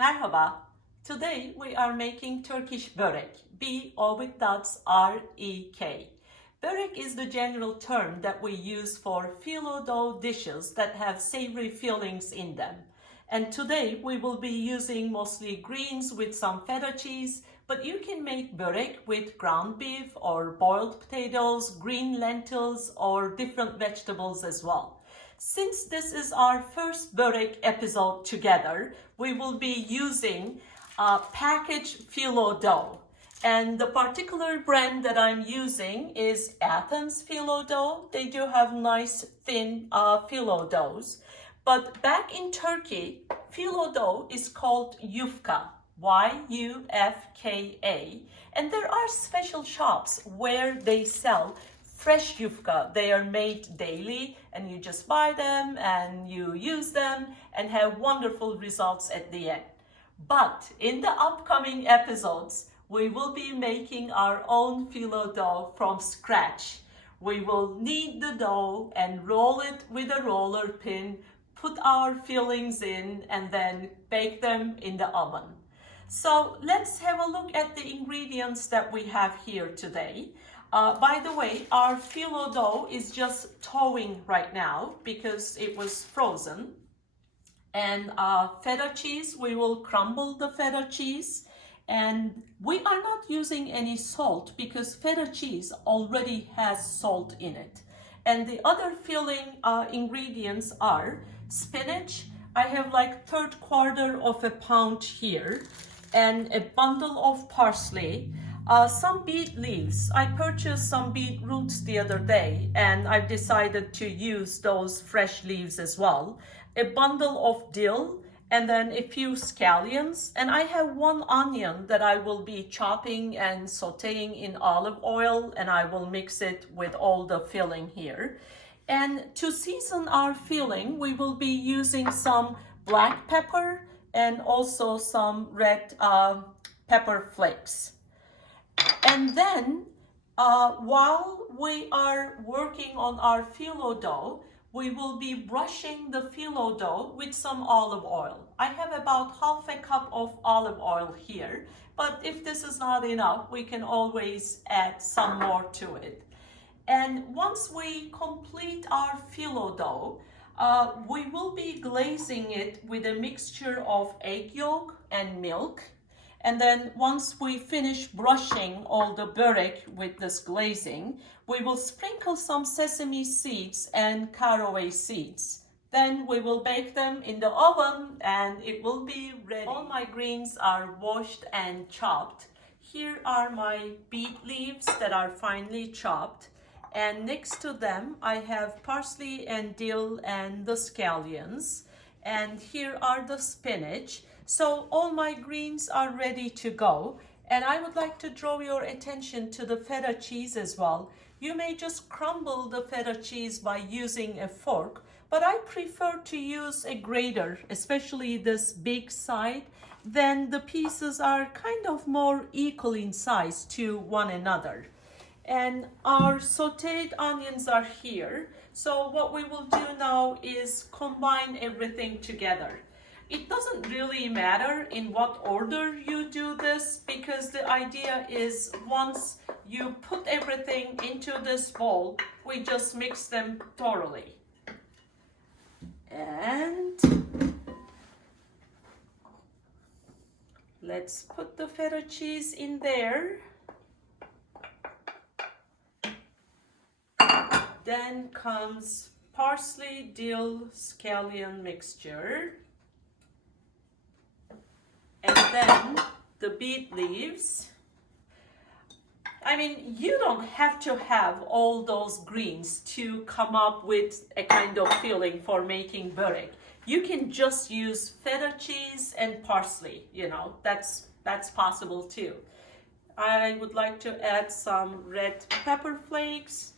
Merhaba. Today we are making Turkish börek, B-R-E-K. Börek is the general term that we use for phyllo dough dishes that have savory fillings in them. And today we will be using mostly greens with some feta cheese, but you can make börek with ground beef or boiled potatoes, green lentils, or different vegetables as well. Since this is our first börek episode together, we will be using packaged phyllo dough. And the particular brand that I'm using is Athens phyllo dough. They do have nice thin phyllo doughs. But back in Turkey, phyllo dough is called yufka, Y-U-F-K-A. And there are special shops where they sell fresh yufka. They are made daily and you just buy them and you use them and have wonderful results at the end. But in the upcoming episodes, we will be making our own phyllo dough from scratch. We will knead the dough and roll it with a roller pin, put our fillings in, and then bake them in the oven. So let's have a look at the ingredients that we have here today. By the way, our phyllo dough is just thawing right now because it was frozen. And feta cheese, we will crumble the feta cheese. And we are not using any salt because feta cheese already has salt in it. And the other filling ingredients are spinach. I have like 3/4 of a pound here, and a bundle of parsley. Some beet leaves. I purchased some beet roots the other day and I've decided to use those fresh leaves as well. A bundle of dill and then a few scallions. And I have 1 onion that I will be chopping and sautéing in olive oil, and I will mix it with all the filling here. And to season our filling, we will be using some black pepper and also some red pepper flakes. And then while we are working on our phyllo dough, we will be brushing the phyllo dough with some olive oil. I have about 1/2 cup of olive oil here, but if this is not enough, we can always add some more to it. And once we complete our phyllo dough, we will be glazing it with a mixture of egg yolk and milk. And then once we finish brushing all the börek with this glazing, we will sprinkle some sesame seeds and caraway seeds. Then we will bake them in the oven and it will be ready. All my greens are washed and chopped. Here are my beet leaves that are finely chopped. And next to them, I have parsley and dill and the scallions. And here are the spinach. So all my greens are ready to go. And I would like to draw your attention to the feta cheese as well. You may just crumble the feta cheese by using a fork, but I prefer to use a grater, especially this big side. Then the pieces are kind of more equal in size to one another. And our sautéed onions are here. So what we will do now is combine everything together. It doesn't really matter in what order you do this because the idea is once you put everything into this bowl, we just mix them thoroughly. And let's put the feta cheese in there. Then comes parsley, dill, scallion mixture. And then the beet leaves. I mean, you don't have to have all those greens to come up with a kind of filling for making börek. You can just use feta cheese and parsley, that's possible too. I would like to add some red pepper flakes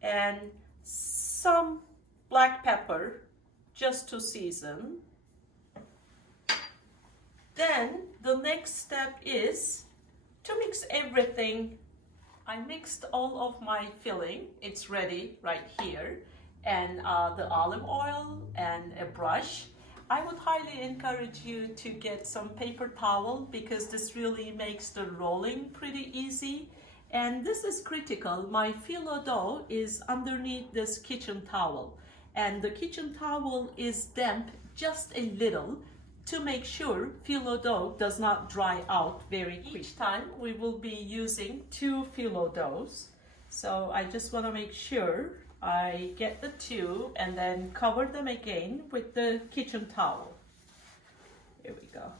and some black pepper just to season. Then the next step is to mix everything. I mixed all of my filling. It's ready right here. And the olive oil and a brush. I would highly encourage you to get some paper towel because this really makes the rolling pretty easy. And this is critical. My phyllo dough is underneath this kitchen towel, and the kitchen towel is damp just a little to make sure phyllo dough does not dry out very quick. Each time we will be using 2 phyllo doughs. So I just want to make sure I get the 2 and then cover them again with the kitchen towel. Here we go.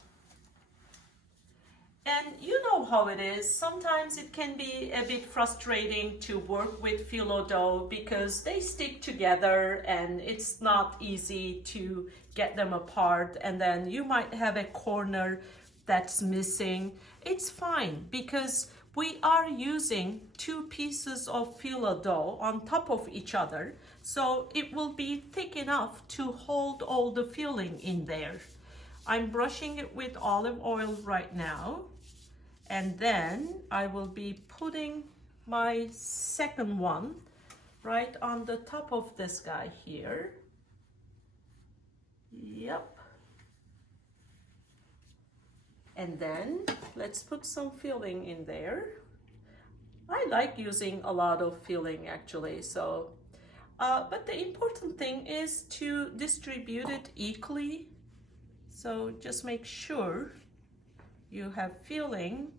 And you know how it is. Sometimes it can be a bit frustrating to work with phyllo dough because they stick together and it's not easy to get them apart, and then you might have a corner that's missing. It's fine because we are using 2 pieces of phyllo dough on top of each other, so it will be thick enough to hold all the filling in there. I'm brushing it with olive oil right now, and then I will be putting my second one right on the top of this guy here. Yep. And then let's put some filling in there. I like using a lot of filling actually, so but the important thing is to distribute it equally. So just make sure you have filling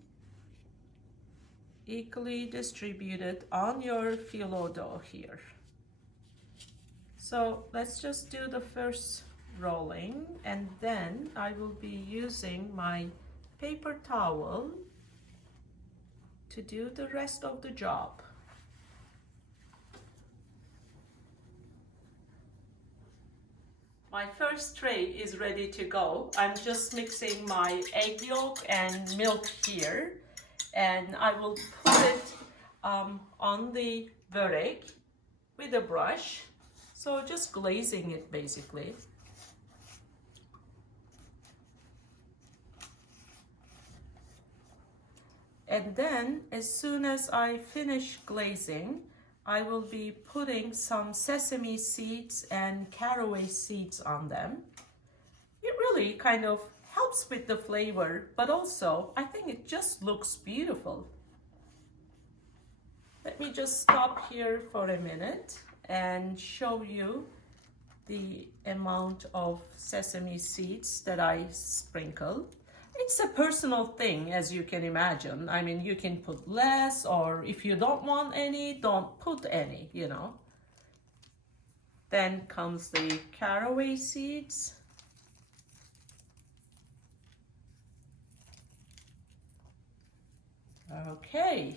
equally distributed on your phyllo dough here. So let's just do the first rolling, and then I will be using my paper towel to do the rest of the job. My first tray is ready to go. I'm just mixing my egg yolk and milk here, and I will put it on the börek with a brush. So just glazing it basically. And then as soon as I finish glazing, I will be putting some sesame seeds and caraway seeds on them. It really kind of helps with the flavor, but also I think it just looks beautiful. Let me just stop here for a minute and show you the amount of sesame seeds that I sprinkle. It's a personal thing, as you can imagine. I mean, you can put less, or if you don't want any, don't put any, you know. Then comes the caraway seeds. Okay.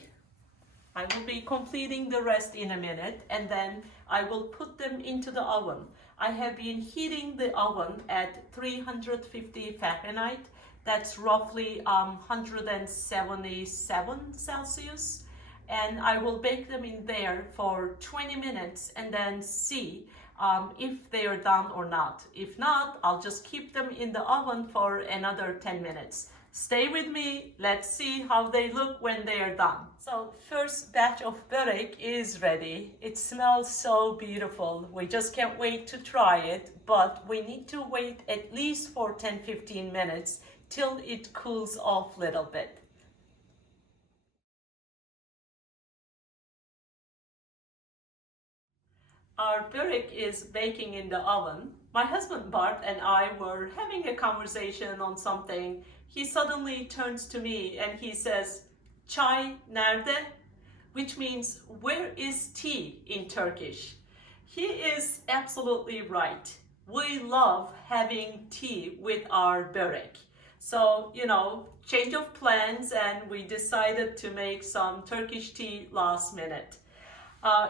I will be completing the rest in a minute, and then I will put them into the oven. I have been heating the oven at 350 Fahrenheit. That's roughly 177 Celsius. And I will bake them in there for 20 minutes and then see if they are done or not. If not, I'll just keep them in the oven for another 10 minutes. Stay with me. Let's see how they look when they are done. So first batch of börek is ready. It smells so beautiful. We just can't wait to try it, but we need to wait at least for 10-15 minutes till it cools off a little bit. Our börek is baking in the oven. My husband Bart and I were having a conversation on something. He suddenly turns to me and he says, "Çay nerede?" Which means, where is tea in Turkish? He is absolutely right. We love having tea with our börek. So, you know, change of plans, and we decided to make some Turkish tea last minute.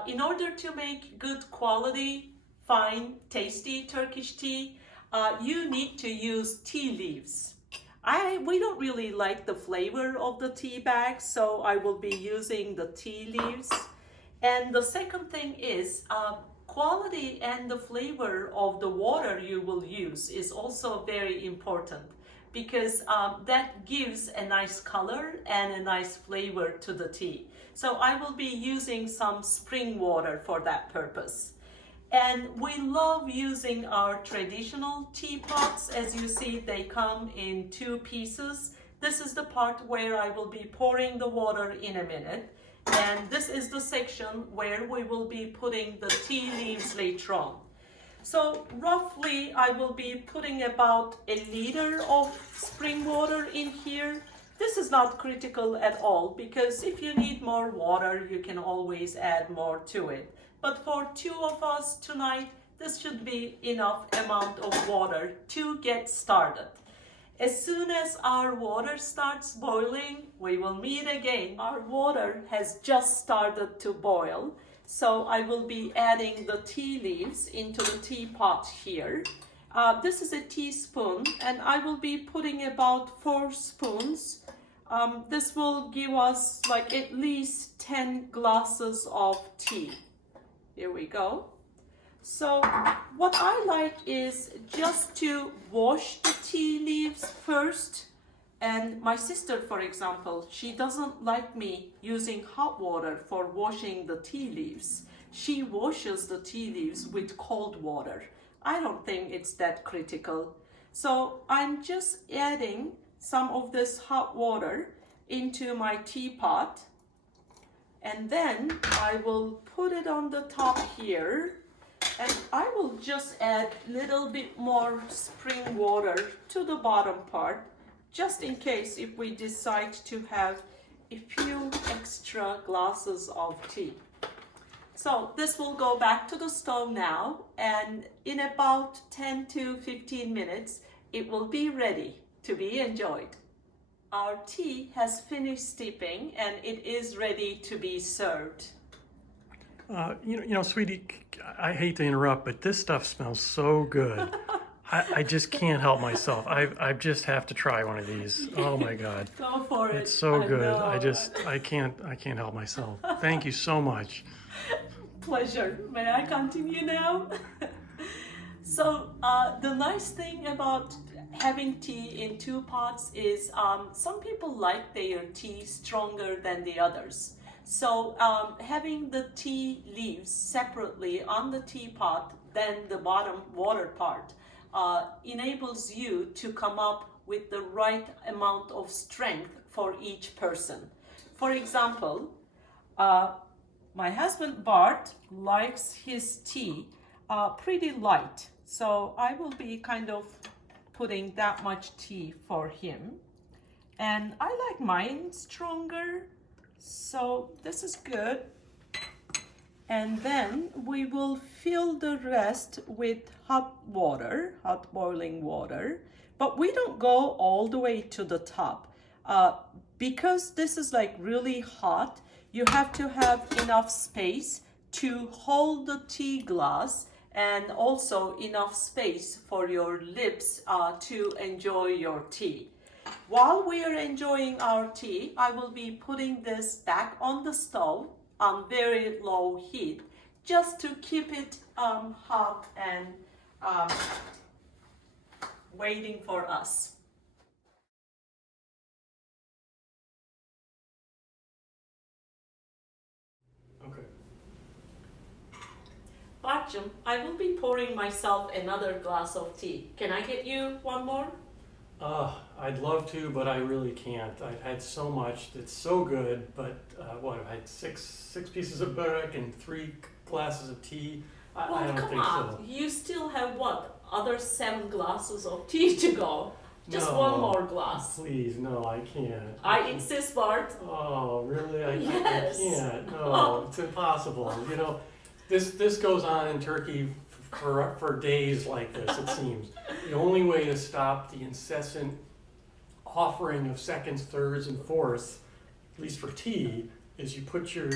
In order to make good quality, fine, tasty Turkish tea, you need to use tea leaves. We don't really like the flavor of the tea bags, so I will be using the tea leaves. And the second thing is, quality and the flavor of the water you will use is also very important, because that gives a nice color and a nice flavor to the tea. So I will be using some spring water for that purpose. And we love using our traditional teapots. As you see, they come in 2 pieces. This is the part where I will be pouring the water in a minute. And this is the section where we will be putting the tea leaves later on. So roughly, I will be putting about 1 liter of spring water in here. This is not critical at all, because if you need more water, you can always add more to it. But for 2 of us tonight, this should be enough amount of water to get started. As soon as our water starts boiling, we will meet again. Our water has just started to boil, so I will be adding the tea leaves into the teapot here. This is a teaspoon, and I will be putting about 4 spoons. This will give us like at least 10 glasses of tea. Here we go. So what I like is just to wash the tea leaves first. And my sister, for example, she doesn't like me using hot water for washing the tea leaves. She washes the tea leaves with cold water. I don't think it's that critical. So I'm just adding some of this hot water into my teapot. And then I will put it on the top here, and I will just add a little bit more spring water to the bottom part, just in case if we decide to have a few extra glasses of tea. So this will go back to the stove now, and in about 10 to 15 minutes, it will be ready to be enjoyed. Our tea has finished steeping and it is ready to be served. You know, sweetie, I hate to interrupt, but this stuff smells so good. I just can't help myself. I just have to try one of these. Oh my God. Go for it. It's so good. Know. I can't help myself. Thank you so much. Pleasure. May I continue now? So the nice thing about having tea in 2 pots is some people like their tea stronger than the others. So having the tea leaves separately on the teapot than the bottom water part enables you to come up with the right amount of strength for each person. For example, my husband Bart likes his tea pretty light. So I will be kind of putting that much tea for him. And I like mine stronger, so this is good. And then we will fill the rest with hot water, hot boiling water. But we don't go all the way to the top. Because this is like really hot, you have to have enough space to hold the tea glass, and also enough space for your lips to enjoy your tea. While we are enjoying our tea, I will be putting this back on the stove on very low heat, just to keep it hot and waiting for us. Okay. Bartjum, I will be pouring myself another glass of tea. Can I get you one more? I'd love to, but I really can't. I've had so much that's so good, but I've had six pieces of Börek and 3 glasses of tea. I don't think so. You still have what? Other 7 glasses of tea to go. Just No, one more glass. Please, no, I can't. I insist, Bart. Oh, really? Yes. I can't. No, it's impossible. You know, this goes on in Turkey for days like this, it seems. The only way to stop the incessant offering of seconds, thirds, and fourths, at least for tea, is you put your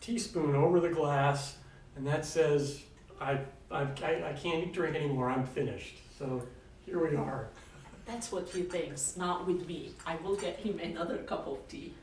teaspoon over the glass, and that says, I can't drink anymore, I'm finished. So here we are. That's what he thinks, not with me. I will get him another cup of tea.